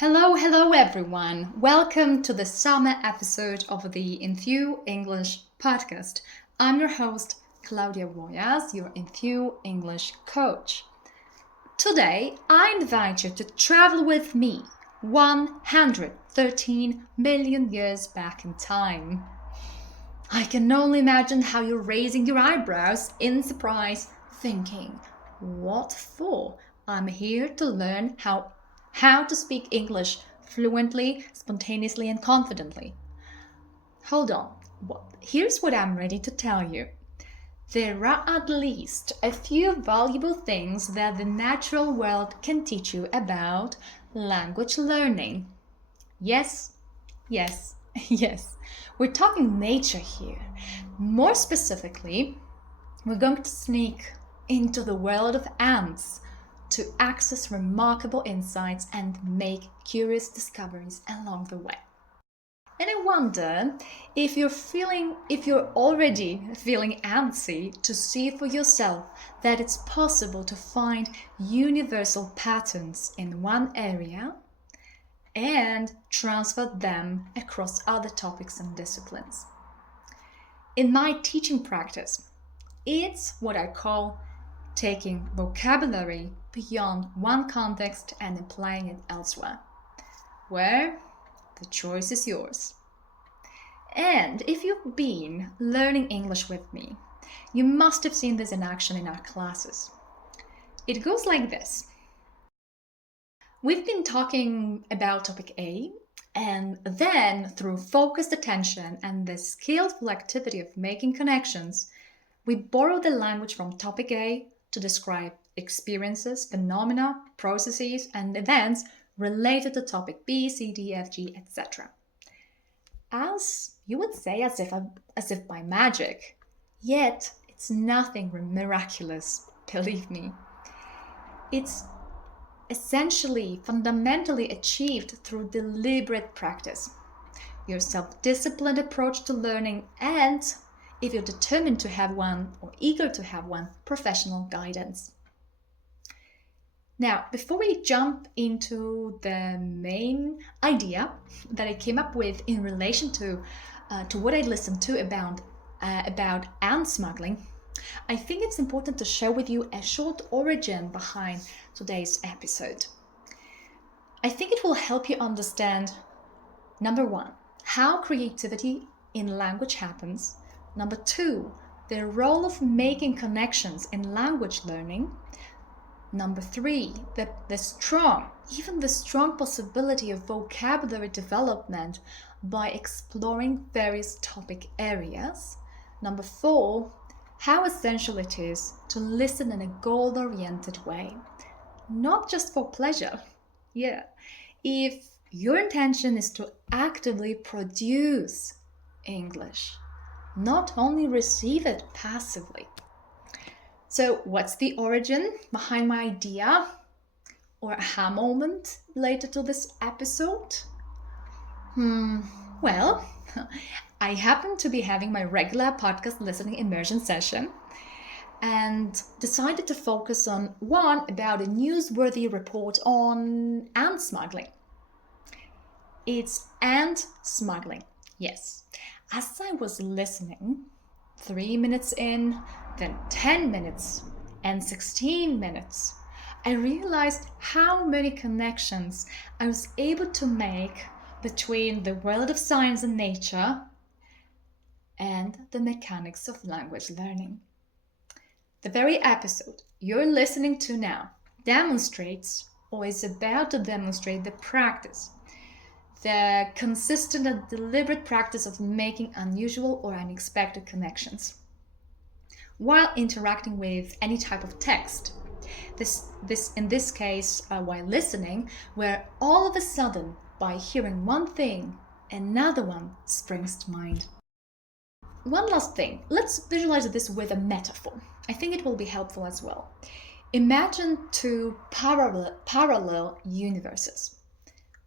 Hello everyone. Welcome to the summer episode of the Enthu English Podcast. I'm your host, Klaudia Łojas, your Enthu English Coach. Today, I invite you to travel with me 113 million years back in time. I can only imagine how you're raising your eyebrows in surprise, thinking, what for? I'm here to learn how to speak English fluently, spontaneously, and confidently. Hold on. Here's what I'm ready to tell you. There are at least a few valuable things that the natural world can teach you about language learning. Yes. We're talking nature here. More specifically, we're going to sneak into the world of ants to access remarkable insights and make curious discoveries along the way. And I wonder if you're already feeling antsy to see for yourself that it's possible to find universal patterns in one area and transfer them across other topics and disciplines. In my teaching practice, it's what I call taking vocabulary beyond one context and applying it elsewhere, where the choice is yours. And if you've been learning English with me, you must have seen this in action in our classes. It goes like this. We've been talking about topic A, and then through focused attention and the skillful activity of making connections, we borrow the language from topic A to describe experiences, phenomena, processes, and events related to topic B, C, D, F, G, etc. As you would say, as if by magic. Yet, it's nothing miraculous, believe me. It's essentially, fundamentally achieved through deliberate practice. Your self-disciplined approach to learning and, if you're determined to have one or eager to have one, professional guidance. Now, before we jump into the main idea that I came up with in relation to what I listened to about ant smuggling, I think it's important to share with you a short origin behind today's episode. I think it will help you understand, number one, how creativity in language happens. Number two, the role of making connections in language learning. Number three, the strong possibility of vocabulary development by exploring various topic areas. Number four, how essential it is to listen in a goal-oriented way, not just for pleasure. Yeah, if your intention is to actively produce English, not only receive it passively. So what's the origin behind my idea or aha moment related to this episode? Well, I happen to be having my regular podcast listening immersion session and decided to focus on one about a newsworthy report on ant smuggling. It's ant smuggling, yes. As I was listening, 3 minutes in, then 10 minutes, and 16 minutes, I realized how many connections I was able to make between the world of science and nature and the mechanics of language learning. The very episode you're listening to now demonstrates or is about to demonstrate the practice, the consistent and deliberate practice of making unusual or unexpected connections while interacting with any type of text. In this case, while listening, where all of a sudden, by hearing one thing, another one springs to mind. One last thing, let's visualize this with a metaphor. I think it will be helpful as well. Imagine two parallel universes.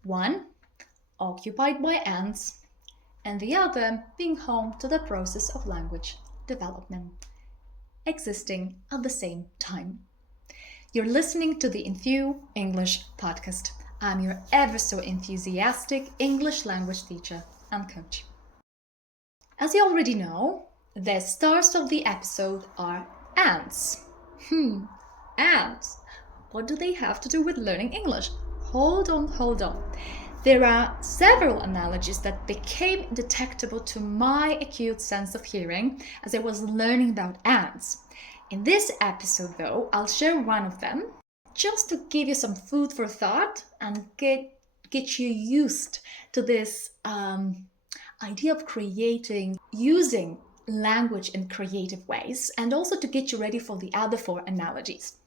One occupied by ants, and the other being home to the process of language development, existing at the same time. You're listening to the Enthu English Podcast. I'm your ever so enthusiastic English language teacher and coach. As you already know, the stars of the episode are ants. Ants. What do they have to do with learning English? Hold on. There are several analogies that became detectable to my acute sense of hearing as I was learning about ants. In this episode, though, I'll share one of them just to give you some food for thought and get you used to this idea of using language in creative ways, and also to get you ready for the other four analogies.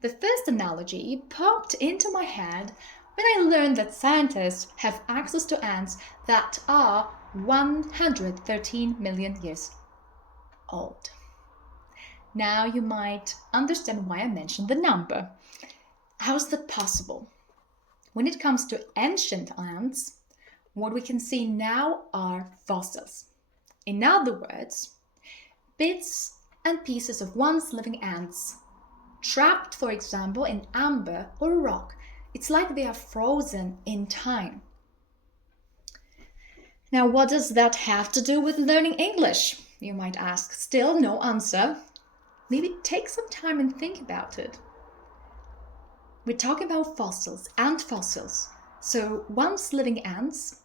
The first analogy popped into my head when I learned that scientists have access to ants that are 113 million years old. Now you might understand why I mentioned the number. How is that possible? When it comes to ancient ants, what we can see now are fossils. In other words, bits and pieces of once living ants trapped, for example, in amber or rock. It's like they are frozen in time. Now, what does that have to do with learning English? You might ask. Still no answer. Maybe take some time and think about it. We're talking about fossils, ant fossils. So once living ants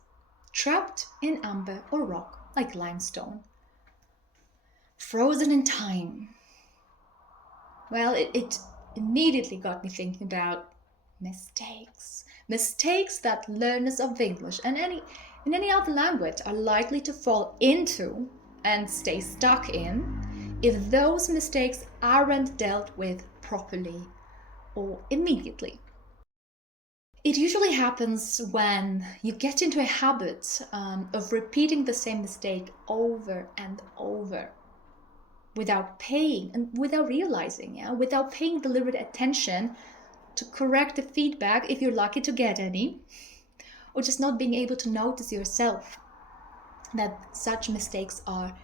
trapped in amber or rock, like limestone. Frozen in time. Well, it immediately got me thinking about mistakes. Mistakes that learners of English and in any other language are likely to fall into and stay stuck in if those mistakes aren't dealt with properly or immediately. It usually happens when you get into a habit of repeating the same mistake over and over without paying and without realizing, without paying deliberate attention to correct the feedback if you're lucky to get any, or just not being able to notice yourself that such mistakes are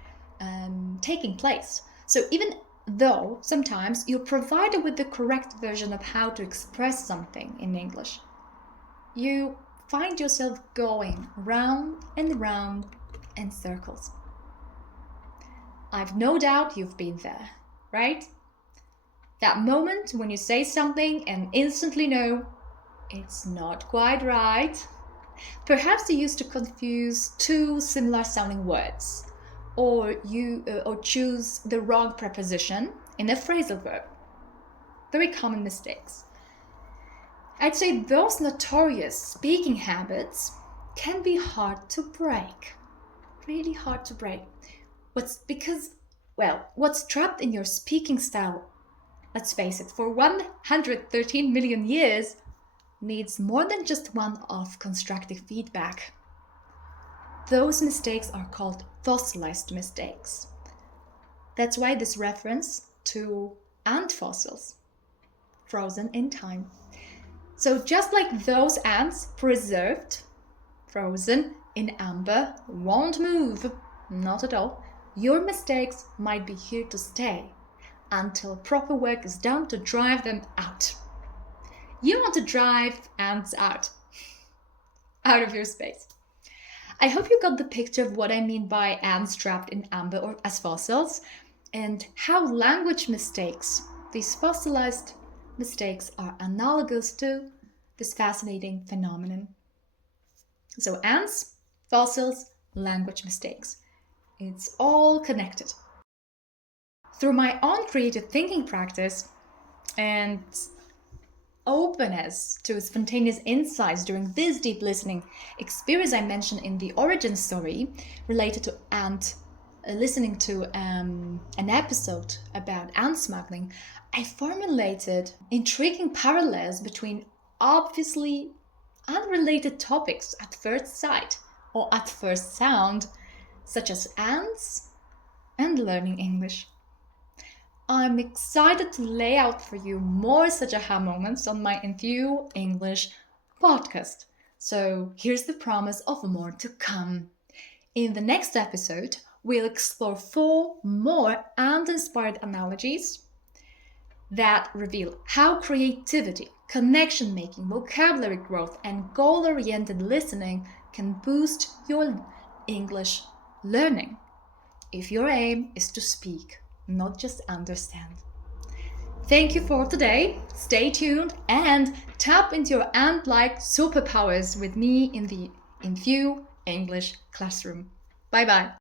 taking place. So even though sometimes you're provided with the correct version of how to express something in English, you find yourself going round and round in circles. I've no doubt you've been there, right? That moment when you say something and instantly know it's not quite right. Perhaps you used to confuse two similar sounding words, or choose the wrong preposition in a phrasal verb. Very common mistakes. I'd say those notorious speaking habits can be hard to break. Really hard to break. What's trapped in your speaking style, let's face it, for 113 million years needs more than just one-off constructive feedback. Those mistakes are called fossilized mistakes. That's why this reference to ant fossils, frozen in time. So just like those ants preserved, frozen in amber, won't move, not at all, your mistakes might be here to stay until proper work is done to drive them out. You want to drive ants out of your space. I hope you got the picture of what I mean by ants trapped in amber or as fossils, and how language mistakes, these fossilized mistakes, are analogous to this fascinating phenomenon. So ants, fossils, language mistakes. It's all connected. Through my own creative thinking practice and openness to spontaneous insights during this deep listening experience I mentioned in the origin story related to listening to an episode about ant smuggling, I formulated intriguing parallels between obviously unrelated topics at first sight or at first sound, such as ants and learning English. I'm excited to lay out for you more such aha moments on my Enthu English podcast. So here's the promise of more to come. In the next episode, we'll explore 4 more ant-inspired analogies that reveal how creativity, connection making, vocabulary growth, and goal-oriented listening can boost your English learning. If your aim is to speak, not just understand. Thank you for today. Stay tuned and tap into your ant-like superpowers with me in the Enthu English classroom. Bye bye.